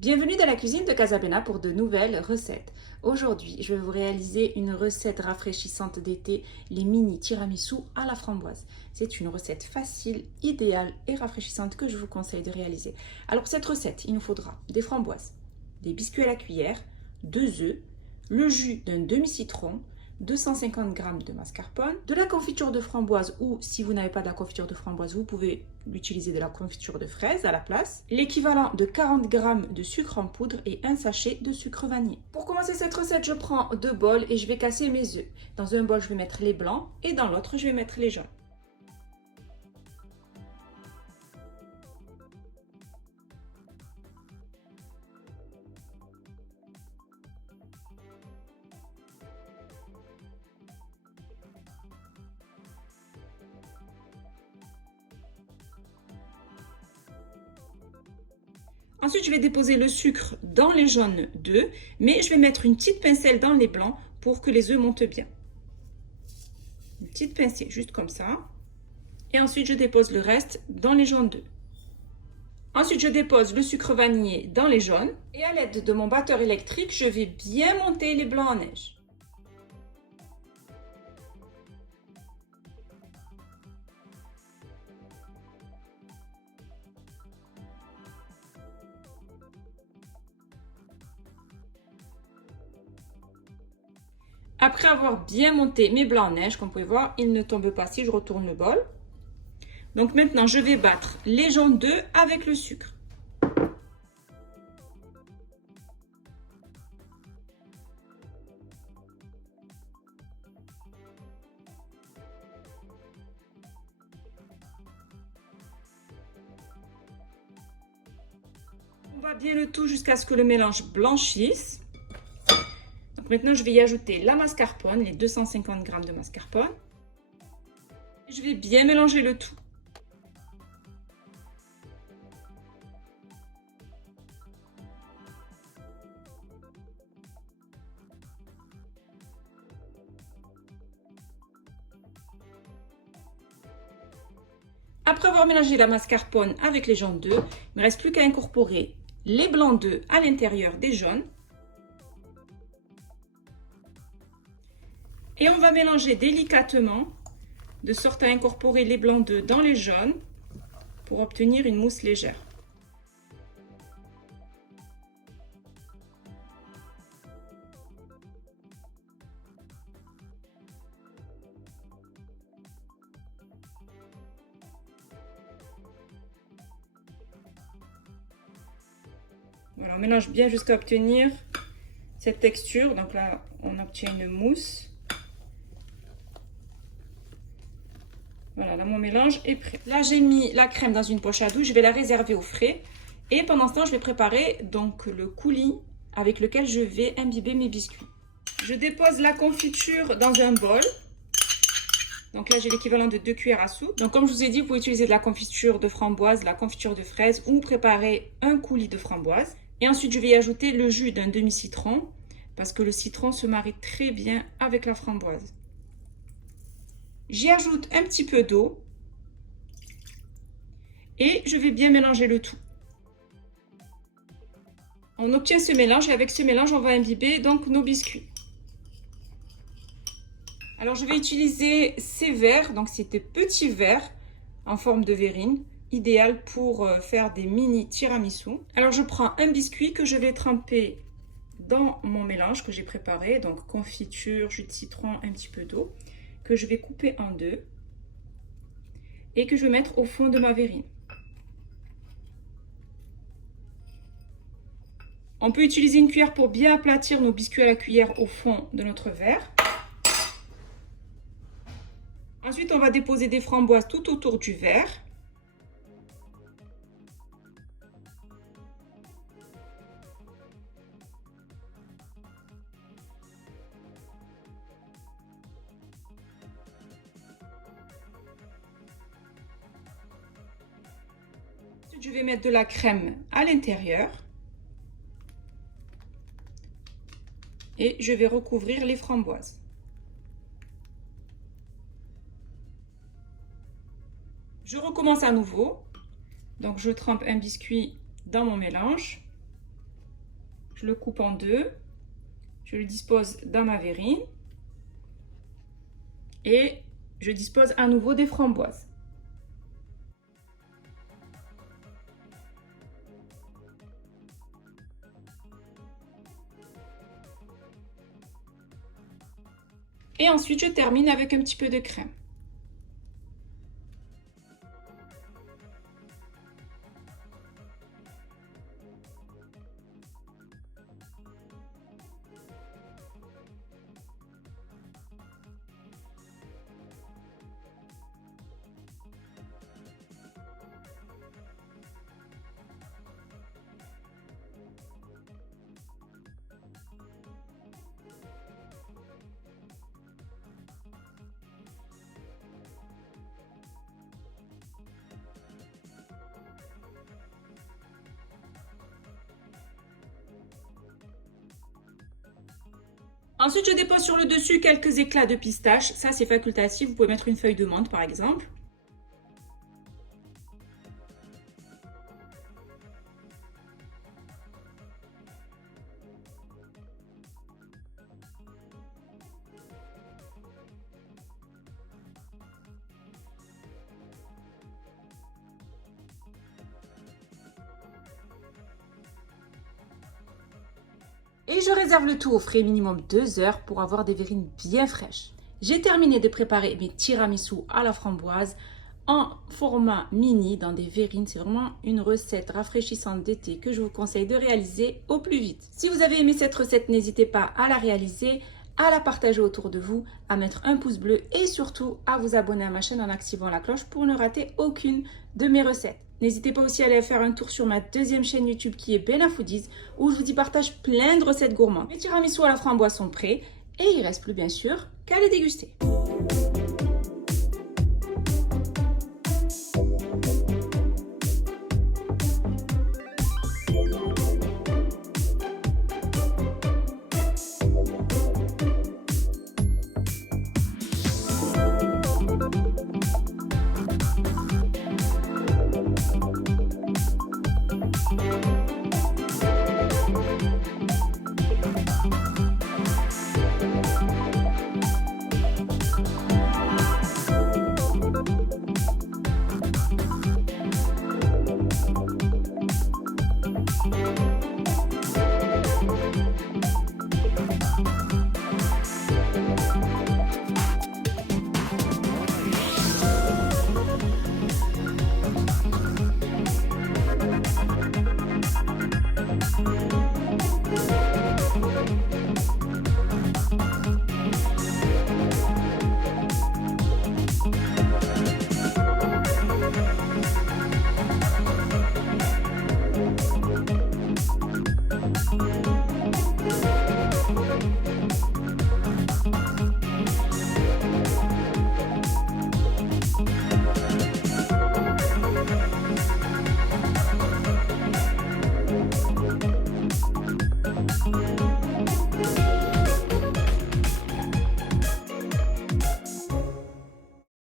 Bienvenue dans la cuisine de Casabena pour de nouvelles recettes. Aujourd'hui, je vais vous réaliser une recette rafraîchissante d'été, les mini tiramisu à la framboise. C'est une recette facile, idéale et rafraîchissante que je vous conseille de réaliser. Alors pour cette recette, il nous faudra des framboises, des biscuits à la cuillère, 2 œufs, le jus d'un demi-citron, 250 g de mascarpone, de la confiture de framboise ou si vous n'avez pas de la confiture de framboise, vous pouvez utiliser de la confiture de fraise à la place, l'équivalent de 40 g de sucre en poudre et un sachet de sucre vanillé. Pour commencer cette recette, je prends 2 bols et je vais casser mes œufs. Dans un bol, je vais mettre les blancs et dans l'autre, je vais mettre les jaunes. Ensuite, je vais déposer le sucre dans les jaunes d'œufs, mais je vais mettre une petite pincelle dans les blancs pour que les œufs montent bien. Une petite pincée, juste comme ça. Et ensuite, je dépose le reste dans les jaunes d'œufs. Ensuite, je dépose le sucre vanillé dans les jaunes. Et à l'aide de mon batteur électrique, je vais bien monter les blancs en neige. Après avoir bien monté mes blancs en neige, comme vous pouvez voir, ils ne tombent pas si je retourne le bol. Donc maintenant, je vais battre les jaunes d'œufs avec le sucre. On bat bien le tout jusqu'à ce que le mélange blanchisse. Donc maintenant, je vais y ajouter la mascarpone, les 250 g de mascarpone. Je vais bien mélanger le tout. Après avoir mélangé la mascarpone avec les jaunes d'œufs, il ne me reste plus qu'à incorporer les blancs d'œufs à l'intérieur des jaunes. Et on va mélanger délicatement de sorte à incorporer les blancs d'œufs dans les jaunes pour obtenir une mousse légère. Voilà, on mélange bien jusqu'à obtenir cette texture. Donc là, on obtient une mousse. Voilà, là mon mélange est prêt. Là, j'ai mis la crème dans une poche à douille. Je vais la réserver au frais. Et pendant ce temps, je vais préparer donc le coulis avec lequel je vais imbiber mes biscuits. Je dépose la confiture dans un bol. Donc là, j'ai l'équivalent de 2 cuillères à soupe. Donc comme je vous ai dit, vous pouvez utiliser de la confiture de framboise, de la confiture de fraise ou préparer un coulis de framboise. Et ensuite, je vais y ajouter le jus d'un demi-citron parce que le citron se marie très bien avec la framboise. J'y ajoute un petit peu d'eau et je vais bien mélanger le tout. On obtient ce mélange et avec ce mélange, on va imbiber donc nos biscuits. Alors, je vais utiliser ces verres, donc c'est des petits verres en forme de verrine, idéal pour faire des mini tiramisu. Alors, je prends un biscuit que je vais tremper dans mon mélange que j'ai préparé, donc confiture, jus de citron, un petit peu d'eau, que je vais couper en deux et que je vais mettre au fond de ma verrine. On peut utiliser une cuillère pour bien aplatir nos biscuits à la cuillère au fond de notre verre. Ensuite, on va déposer des framboises tout autour du verre. Ensuite, je vais mettre de la crème à l'intérieur. Et je vais recouvrir les framboises. Je recommence à nouveau. Donc, je trempe un biscuit dans mon mélange. Je le coupe en deux. Je le dispose dans ma verrine. Et je dispose à nouveau des framboises. Et ensuite, je termine avec un petit peu de crème. Ensuite, je dépose sur le dessus quelques éclats de pistache. Ça, c'est facultatif. Vous pouvez mettre une feuille de menthe, par exemple. Et je réserve le tout au frais minimum 2 heures pour avoir des verrines bien fraîches. J'ai terminé de préparer mes tiramisu à la framboise en format mini dans des verrines. C'est vraiment une recette rafraîchissante d'été que je vous conseille de réaliser au plus vite. Si vous avez aimé cette recette, n'hésitez pas à la réaliser, à la partager autour de vous, à mettre un pouce bleu et surtout à vous abonner à ma chaîne en activant la cloche pour ne rater aucune de mes recettes. N'hésitez pas aussi à aller faire un tour sur ma deuxième chaîne YouTube qui est Bella Foodies où je vous y partage plein de recettes gourmandes. Mes tiramisu à la framboise sont prêts et il ne reste plus bien sûr qu'à les déguster.